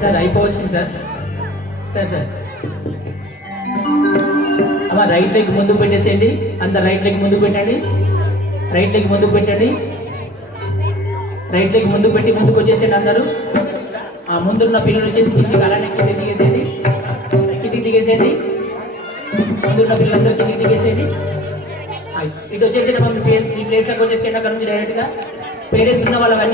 Sir అయిపోవచ్చింది sir. Sir sir అమ్మ right leg ముందుకు పెట్టేసేయండి. అంత రైట్ లెగ్ ముందుకు పెట్టండి. రైట్ లెగ్ ముందుకు పెట్టండి. రైట్ లెగ్ ముందుకు పెట్టి ముందుకు వచ్చేసేయండి అందరూ. ఆ ముందున్న పిల్లలు వచ్చేసి కిందికి అలానే కిందికి దిగేసేయండి. కిందికి దిగేసేయండి. ముందున్న పిల్లలందరూ కిందికి దిగేసేయండి. ఇటు వచ్చేసేయండి. మీ ప్లేస్లోకి వచ్చేసేయండి. అక్కడ నుంచి డైరెక్ట్గా పేరెంట్స్ ఉన్న వాళ్ళని